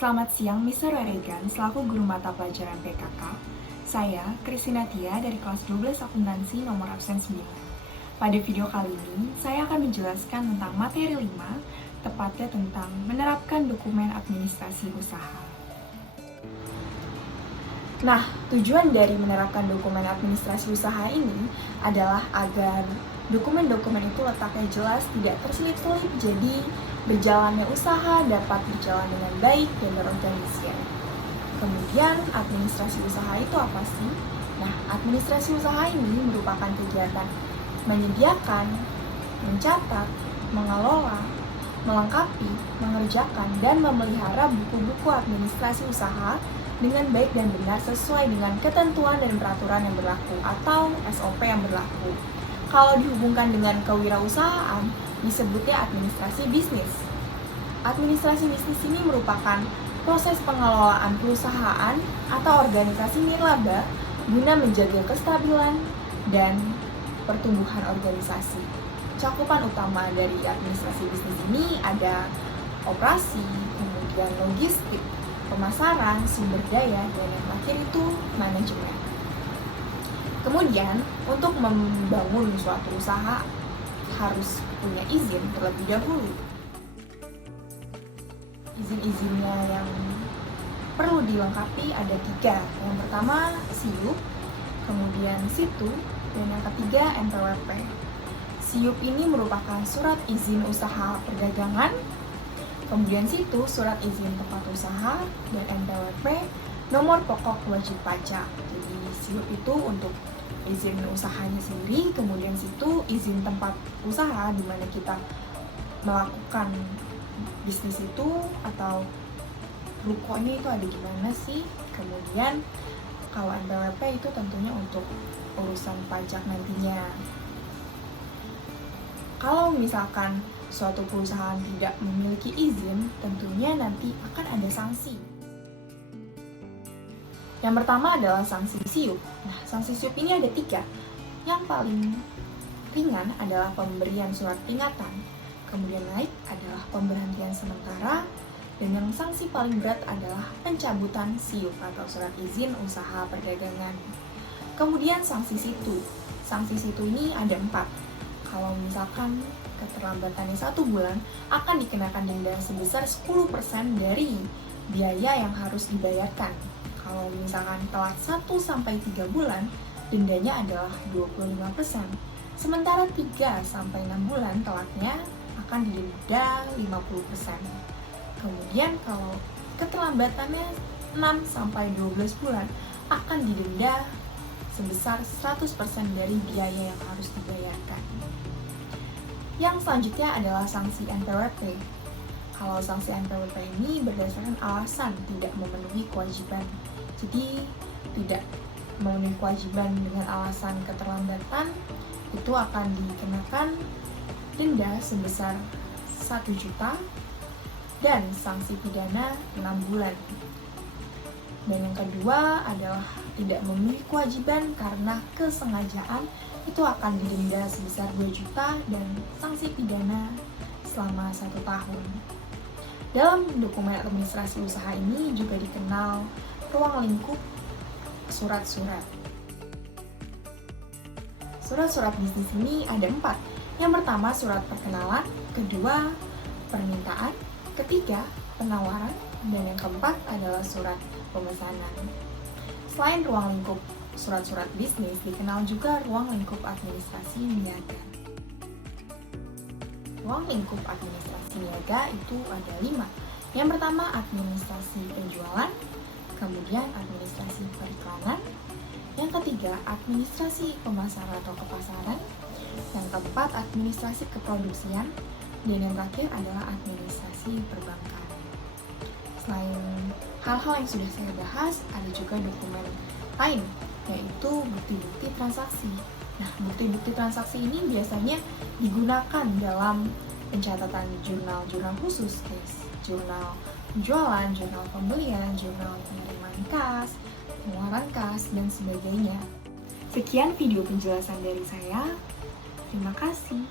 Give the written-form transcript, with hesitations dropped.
Selamat siang, Mr. Reregan, selaku guru mata pelajaran PKK. Saya, Christina Tia, dari kelas 12 akuntansi nomor absen 9. Pada video kali ini, saya akan menjelaskan tentang materi 5, tepatnya tentang menerapkan dokumen administrasi usaha. Nah, tujuan dari menerapkan dokumen administrasi usaha ini adalah agar dokumen-dokumen itu letaknya jelas, tidak terselip-selip, jadi berjalannya usaha dapat berjalan dengan baik dan terorganisir. Kemudian, administrasi usaha itu apa sih? Nah, administrasi usaha ini merupakan kegiatan menyediakan, mencatat, mengelola, melengkapi, mengerjakan, dan memelihara buku-buku administrasi usaha dengan baik dan benar sesuai dengan ketentuan dan peraturan yang berlaku atau SOP yang berlaku. Kalau dihubungkan dengan kewirausahaan, disebutnya administrasi bisnis. Administrasi bisnis ini merupakan proses pengelolaan perusahaan atau organisasi nirlaba guna menjaga kestabilan dan pertumbuhan organisasi. Cakupan utama dari administrasi bisnis ini ada operasi, kemudian logistik, pemasaran, sumber daya, dan yang terakhir itu manajemen. Kemudian, untuk membangun suatu usaha harus punya izin terlebih dahulu. Izin-izinnya yang perlu dilengkapi ada 3. Yang pertama, SIUP, kemudian SITU, dan yang ketiga, NPWP. SIUP ini merupakan surat izin usaha perdagangan, kemudian SITU, surat izin tempat usaha, dan NPWP, nomor pokok wajib pajak. Jadi SIUP itu untuk izin usahanya sendiri, kemudian SITU izin tempat usaha di mana kita melakukan bisnis itu atau rukonya itu ada di mana sih. Kemudian kalau NPWP itu tentunya untuk urusan pajak nantinya. Kalau misalkan suatu perusahaan tidak memiliki izin, tentunya nanti akan ada sanksi. Yang pertama adalah sanksi SIUP. Nah, sanksi SIUP ini ada 3. Yang paling ringan adalah pemberian surat peringatan, kemudian naik adalah pemberhentian sementara, dan yang sanksi paling berat adalah pencabutan SIUP atau surat izin usaha perdagangan. Kemudian sanksi SITU. Sanksi SITU ini ada 4. Kalau misalkan keterlambatannya 1 bulan, akan dikenakan denda sebesar 10% dari biaya yang harus dibayarkan. Kalau misalkan telat 1-3 bulan, dendanya adalah 25%. Sementara 3-6 bulan telatnya akan didenda 50%. Kemudian kalau keterlambatannya 6-12 bulan, akan didenda sebesar 100% dari biaya yang harus dibayarkan. Yang selanjutnya adalah sanksi NPWP. Kalau sanksi NPWP ini berdasarkan alasan tidak memenuhi kewajiban. Jadi tidak memenuhi kewajiban dengan alasan keterlambatan, itu akan dikenakan denda sebesar 1 juta dan sanksi pidana 6 bulan. Dan yang kedua adalah tidak memenuhi kewajiban karena kesengajaan, itu akan didenda sebesar 2 juta dan sanksi pidana selama 1 tahun. Dalam dokumen administrasi usaha ini juga dikenal ruang lingkup surat-surat. Surat-surat bisnis ini ada 4. Yang pertama surat perkenalan, kedua permintaan, ketiga penawaran, dan yang keempat adalah surat pemesanan. Selain ruang lingkup surat-surat bisnis, dikenal juga ruang lingkup administrasi niaga. Ruang lingkup administrasi niaga itu ada 5. Yang pertama administrasi penjualan, kemudian administrasi periklanan, yang ketiga administrasi pemasaran atau kepasaran, yang keempat administrasi keproduksian, dan yang terakhir adalah administrasi perbankan. Selain hal-hal yang sudah saya bahas, ada juga dokumen lain, yaitu bukti-bukti transaksi. Nah, bukti-bukti transaksi ini biasanya digunakan dalam pencatatan jurnal-jurnal khusus, guys. Jurnal penjualan, jurnal pembelian, jurnal penerimaan kas, pengeluaran kas, dan sebagainya. Sekian video penjelasan dari saya. Terima kasih.